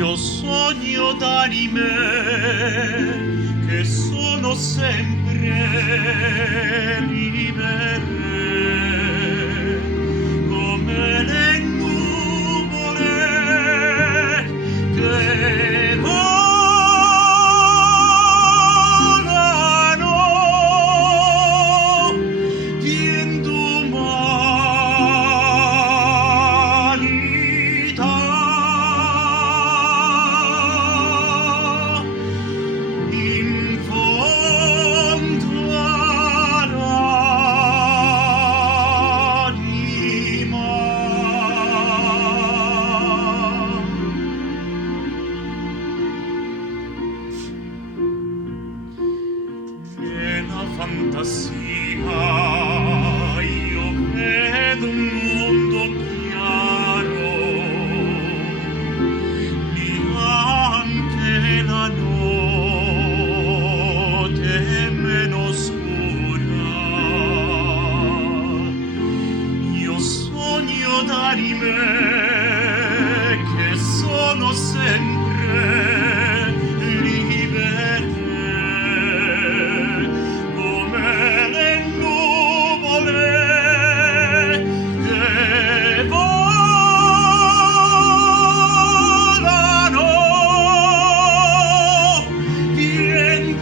Io sogno d'anime che sono sempre libere, come le nuvole che volano in umanità. In fondo all'anima, nella fantasia io vedo un mondo chiaro, lì anche la notte è meno scura. Io sogno d'anime che sono sempre libere, come le nuvole che volano in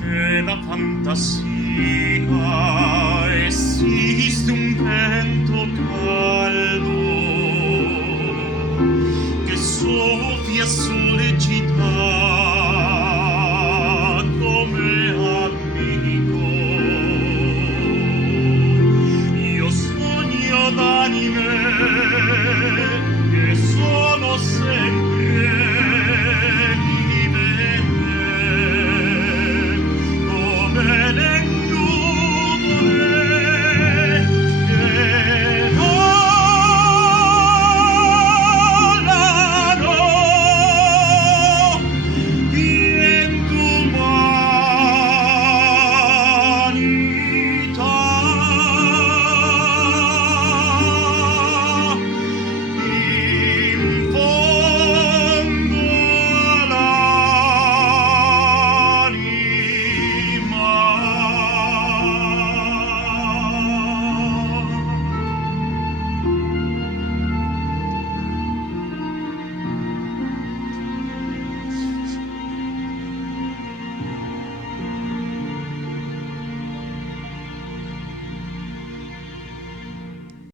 nella fantasia esiste un vento caldo che soffia sulle città.